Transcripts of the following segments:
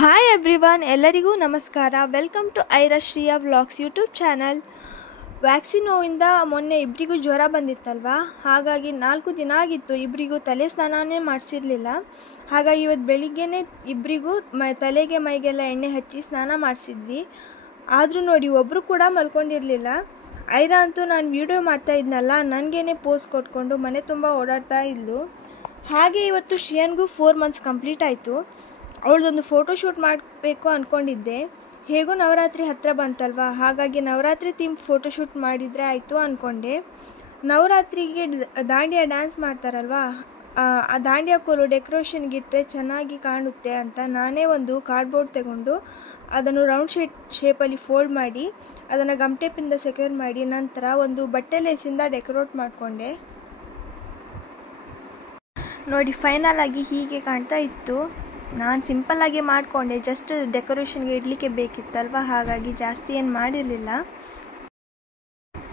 Hi everyone, ಎಲ್ಲರಿಗೂ ನಮಸ್ಕಾರ. Welcome to Aira Shriya vlogs YouTube channel. Vaccine ನೋವಿಂದ ಮೊನ್ನೆ ಇಬ್ಬರಿಗೂ ಜ್ವರ ಬಂದಿತ್ತಲ್ವಾ, ಹಾಗಾಗಿ 4 ದಿನ ಆಗಿತ್ತು. ಇಬ್ಬರಿಗೂ ತಲೆ ಸ್ನಾನನೇ ಮಾಡಿಸಿರಲಿಲ್ಲ. ಹಾಗಾಗಿ ಇವತ್ತು ಬೆಳಿಗ್ಗೆನೇ ಇಬ್ಬರಿಗೂ ತಲೆಗೆ ಮೈಗೆಲ್ಲ ಎಣ್ಣೆ ಹಚ್ಚಿ ಸ್ನಾನ ಮಾಡಿಸಿದ್ವಿ. ಆದರೂ ನೋಡಿ, ಒಬ್ಬರು ಕೂಡ ಮಲ್ಕೊಂಡಿರಲಿಲ್ಲ. ಐರಾ ಅಂತೂ ನಾನು ವೀಡಿಯೋ ಮಾಡ್ತಾ ಇದ್ನಲ್ಲ, ನನಗೇನೆ ಪೋಸ್ ಕೊಟ್ಕೊಂಡು ಮನೆ ತುಂಬ ಓಡಾಡ್ತಾ ಇದ್ಲು. ಹಾಗೆ ಇವತ್ತು ಶ್ರೇಯನ್ಗೂ 4 months ಕಂಪ್ಲೀಟ್ ಆಯಿತು. ಅವಳದೊಂದು ಫೋಟೋಶೂಟ್ ಮಾಡಬೇಕು ಅಂದ್ಕೊಂಡಿದ್ದೆ. ಹೇಗೂ ನವರಾತ್ರಿ ಹತ್ತಿರ ಬಂತಲ್ವ, ಹಾಗಾಗಿ ನವರಾತ್ರಿ ಥೀಮ್ ಫೋಟೋಶೂಟ್ ಮಾಡಿದರೆ ಆಯಿತು ಅಂದ್ಕೊಂಡೆ. ನವರಾತ್ರಿಗೆ ದಾಂಡಿಯಾ ಡ್ಯಾನ್ಸ್ ಮಾಡ್ತಾರಲ್ವ, ಆ ದಾಂಡಿಯಾ ಕೋಲು ಡೆಕೋರೇಷನ್ಗಿಟ್ಟರೆ ಚೆನ್ನಾಗಿ ಕಾಣುತ್ತೆ ಅಂತ ನಾನೇ ಒಂದು ಕಾರ್ಡ್ಬೋರ್ಡ್ ತಗೊಂಡು ಅದನ್ನು ರೌಂಡ್ ಶೇಪಲ್ಲಿ ಫೋಲ್ಡ್ ಮಾಡಿ ಅದನ್ನು ಗಮ್ ಟೇಪಿಂದ ಸೆಕ್ಯೂರ್ ಮಾಡಿ ನಂತರ ಒಂದು ಬಟ್ಟೆ ಲೇಸಿಂದ ಡೆಕೋರೇಟ್ ಮಾಡಿಕೊಂಡೆ. ನೋಡಿ, ಫೈನಲ್ ಆಗಿ ಹೀಗೆ ಕಾಣ್ತಾ ಇತ್ತು. ನಾನು ಸಿಂಪಲ್ಲಾಗಿ ಮಾಡಿಕೊಂಡೆ, ಜಸ್ಟ್ ಡೆಕೋರೇಷನ್ಗೆ ಇಡಲಿಕ್ಕೆ ಬೇಕಿತ್ತಲ್ವ, ಹಾಗಾಗಿ ಜಾಸ್ತಿ ಏನು ಮಾಡಿರಲಿಲ್ಲ.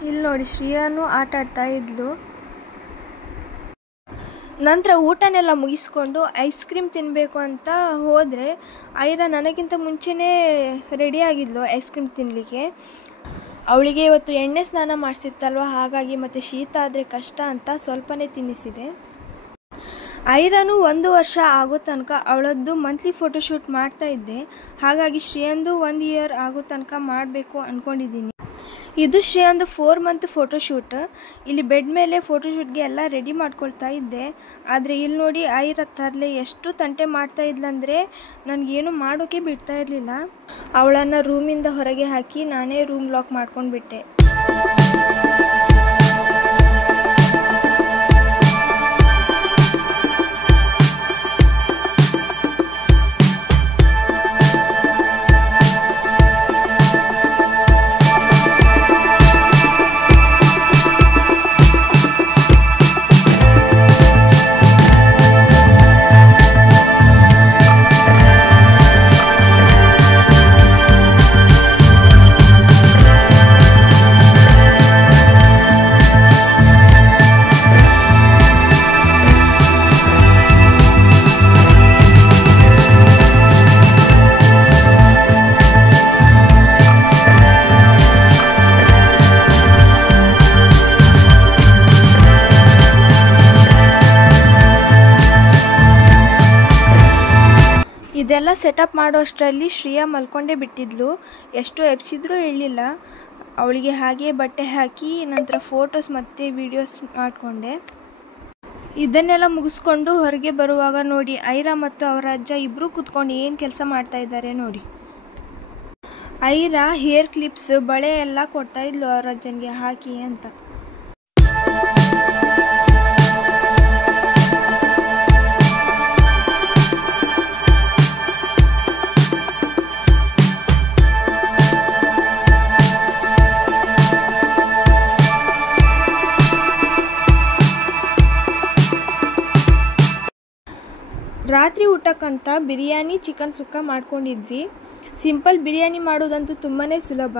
ಇಲ್ಲಿ ನೋಡಿ, ಶ್ರೇಯಾನು ಆಟ ಆಡ್ತಾ ಇದ್ಲು. ನಂತರ ಊಟನೆಲ್ಲ ಮುಗಿಸ್ಕೊಂಡು ಐಸ್ ಕ್ರೀಮ್ ತಿನ್ನಬೇಕು ಅಂತ ಹೋದರೆ ಐರಾ ನನಗಿಂತ ಮುಂಚೆನೇ ರೆಡಿಯಾಗಿದ್ಲು ಐಸ್ ಕ್ರೀಮ್ ತಿನ್ನಲಿಕ್ಕೆ. ಅವಳಿಗೆ ಇವತ್ತು ಎಣ್ಣೆ ಸ್ನಾನ ಮಾಡಿಸಿತ್ತಲ್ವ, ಹಾಗಾಗಿ ಮತ್ತು ಶೀತ ಆದರೆ ಕಷ್ಟ ಅಂತ ಸ್ವಲ್ಪನೇ ತಿನ್ನಿಸಿದೆ. ಐರಾನು 1 ವರ್ಷ ಆಗೋ ತನಕ ಅವಳದ್ದು ಮಂತ್ಲಿ ಫೋಟೋಶೂಟ್ ಮಾಡ್ತಾ ಇದ್ದೆ. ಹಾಗಾಗಿ ಶ್ರೇಯಂದು 1 year ಆಗೋ ತನಕ ಮಾಡಬೇಕು ಅಂದ್ಕೊಂಡಿದ್ದೀನಿ. ಇದು ಶ್ರೇಯಂದು 4 month ಫೋಟೋಶೂಟ್. ಇಲ್ಲಿ ಬೆಡ್ ಮೇಲೆ ಫೋಟೋಶೂಟ್ಗೆ ಎಲ್ಲ ರೆಡಿ ಮಾಡ್ಕೊಳ್ತಾ ಇದ್ದೆ. ಆದರೆ ಇಲ್ಲಿ ನೋಡಿ, ಐರಾ ತರಲೆ ಎಷ್ಟು ತಂಟೆ ಮಾಡ್ತಾ ಇದ್ಲಂದರೆ ನನಗೇನು ಮಾಡೋಕ್ಕೆ ಬಿಡ್ತಾ ಇರಲಿಲ್ಲ. ಅವಳನ್ನು ರೂಮಿಂದ ಹೊರಗೆ ಹಾಕಿ ನಾನೇ ರೂಮ್ ಲಾಕ್ ಮಾಡ್ಕೊಂಡ್ಬಿಟ್ಟೆ. ಇದೆಲ್ಲ ಸೆಟಪ್ ಮಾಡೋ ಅಷ್ಟರಲ್ಲಿ ಶ್ರೇಯಾ ಮಲ್ಕೊಂಡೇ ಬಿಟ್ಟಿದ್ಲು. ಎಷ್ಟು ಎಬ್ಸಿದ್ರೂ ಹೇಳಲಿಲ್ಲ. ಅವಳಿಗೆ ಹಾಗೆ ಬಟ್ಟೆ ಹಾಕಿ ನಂತರ ಫೋಟೋಸ್ ಮತ್ತು ವೀಡಿಯೋಸ್ ಮಾಡಿಕೊಂಡೆ. ಇದನ್ನೆಲ್ಲ ಮುಗಿಸ್ಕೊಂಡು ಹೊರಗೆ ಬರುವಾಗ ನೋಡಿ, ಐರಾ ಮತ್ತು ಅವರ ಅಜ್ಜ ಇಬ್ಬರು ಕೂತ್ಕೊಂಡು ಏನು ಕೆಲಸ ಮಾಡ್ತಾ ಇದ್ದಾರೆ ನೋಡಿ. ಐರಾ ಹೇರ್ ಕ್ಲಿಪ್ಸ್ ಬಳೆ ಎಲ್ಲ ಕೊಡ್ತಾ ಇದ್ಲು ಅವರ ಅಜ್ಜನಿಗೆ ಹಾಕಿ ಅಂತ. ರಾತ್ರಿ ಊಟಕ್ಕಂತ ಬಿರಿಯಾನಿ ಚಿಕನ್ ಸುಕ್ಕ ಮಾಡ್ಕೊಂಡಿದ್ವಿ. ಸಿಂಪಲ್ ಬಿರಿಯಾನಿ ಮಾಡೋದಂತೂ ತುಂಬಾ ಸುಲಭ.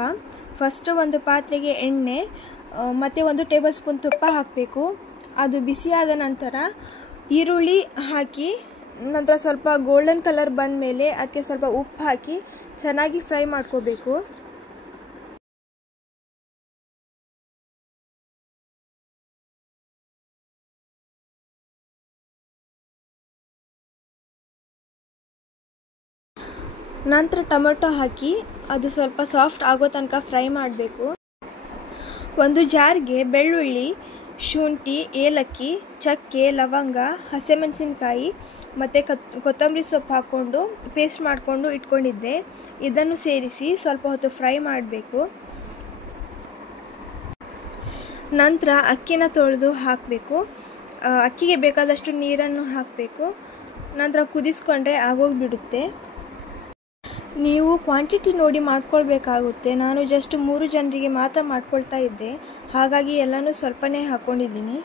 ಫಸ್ಟ್ ಒಂದು ಪಾತ್ರೆಗೆ ಎಣ್ಣೆ ಮತ್ತು 1 ಟೇಬಲ್ ಸ್ಪೂನ್ ತುಪ್ಪ ಹಾಕಬೇಕು. ಅದು ಬಿಸಿಯಾದ ನಂತರ ಈರುಳ್ಳಿ ಹಾಕಿ ನಂತರ ಸ್ವಲ್ಪ ಗೋಲ್ಡನ್ ಕಲರ್ ಬಂದ ಮೇಲೆ ಅದಕ್ಕೆ ಸ್ವಲ್ಪ ಉಪ್ಪು ಹಾಕಿ ಚೆನ್ನಾಗಿ ಫ್ರೈ ಮಾಡ್ಕೋಬೇಕು. ನಂತರ ಟೊಮೆಟೊ ಹಾಕಿ ಅದು ಸ್ವಲ್ಪ ಸಾಫ್ಟ್ ಆಗೋ ತನಕ ಫ್ರೈ ಮಾಡಬೇಕು. ಒಂದು ಜಾರ್ಗೆ ಬೆಳ್ಳುಳ್ಳಿ, ಶುಂಠಿ, ಏಲಕ್ಕಿ, ಚಕ್ಕೆ, ಲವಂಗ, ಹಸಿಮೆಣಸಿನಕಾಯಿ ಮತ್ತು ಕೊತ್ತಂಬರಿ ಸೊಪ್ಪು ಹಾಕ್ಕೊಂಡು ಪೇಸ್ಟ್ ಮಾಡಿಕೊಂಡು ಇಟ್ಕೊಂಡಿದ್ದೆ. ಇದನ್ನು ಸೇರಿಸಿ ಸ್ವಲ್ಪ ಹೊತ್ತು ಫ್ರೈ ಮಾಡಬೇಕು. ನಂತರ ಅಕ್ಕಿನ ತೊಳೆದು ಹಾಕಬೇಕು. ಅಕ್ಕಿಗೆ ಬೇಕಾದಷ್ಟು ನೀರನ್ನು ಹಾಕಬೇಕು. ನಂತರ ಕುದಿಸ್ಕೊಂಡ್ರೆ ಆಗೋಗಿಬಿಡುತ್ತೆ. ನೀವು ಕ್ವಾಂಟಿಟಿ ನೋಡಿ ಮಾಡ್ಕೊಳ್ಬೇಕಾಗುತ್ತೆ. ನಾನು ಜಸ್ಟ್ 3 ಜನರಿಗೆ ಮಾತ್ರ ಮಾಡ್ಕೊಳ್ತಾ ಇದ್ದೆ, ಹಾಗಾಗಿ ಎಲ್ಲನೂ ಸ್ವಲ್ಪನೇ ಹಾಕ್ಕೊಂಡಿದ್ದೀನಿ.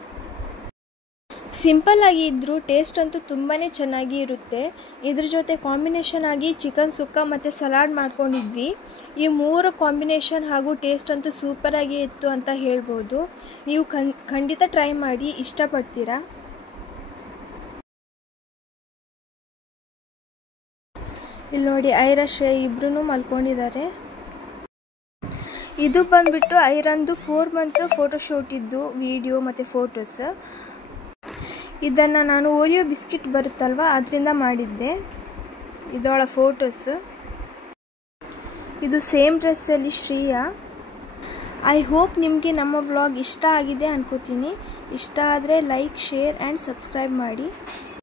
ಸಿಂಪಲ್ಲಾಗಿ ಇದ್ದರೂ ಟೇಸ್ಟ್ ಅಂತೂ ತುಂಬಾ ಚೆನ್ನಾಗಿ ಇರುತ್ತೆ. ಇದ್ರ ಜೊತೆ ಕಾಂಬಿನೇಷನ್ ಆಗಿ ಚಿಕನ್ ಸುಕ್ಕ ಮತ್ತು ಸಲಾಡ್ ಮಾಡ್ಕೊಂಡಿದ್ವಿ. ಈ 3 ಕಾಂಬಿನೇಷನ್ ಹಾಗೂ ಟೇಸ್ಟ್ ಅಂತೂ ಸೂಪರಾಗಿ ಇತ್ತು ಅಂತ ಹೇಳ್ಬೋದು. ನೀವು ಖಂಡಿತ ಟ್ರೈ ಮಾಡಿ, ಇಷ್ಟಪಡ್ತೀರಾ. ಇಲ್ಲಿ ನೋಡಿ ಐರಾ ಶ್ರೇಯ ಇಬ್ರು ಮಲ್ಕೊಂಡಿದ್ದಾರೆ. ಇದು ಬಂದ್ಬಿಟ್ಟು ಐರಂದು 4 ಮಂತ್ ಫೋಟೋಶೂಟ್ ಇದ್ದು ವಿಡಿಯೋ ಮತ್ತು ಫೋಟೋಸ್. ಇದನ್ನು ನಾನು ಓರಿಯೋ ಬಿಸ್ಕಿಟ್ ಬರುತ್ತಲ್ವ ಅದರಿಂದ ಮಾಡಿದ್ದೆ. ಇದೊಳ ಫೋಟೋಸ್. ಇದು ಸೇಮ್ ಡ್ರೆಸ್ಸಲ್ಲಿ ಶ್ರೀಯಾ. ಐ ಹೋಪ್ ನಿಮಗೆ ನಮ್ಮ ವ್ಲಾಗ್ ಇಷ್ಟ ಆಗಿದೆ ಅನ್ಕೋತೀನಿ. ಇಷ್ಟ ಆದರೆ ಲೈಕ್, ಶೇರ್ ಆ್ಯಂಡ್ ಸಬ್ಸ್ಕ್ರೈಬ್ ಮಾಡಿ.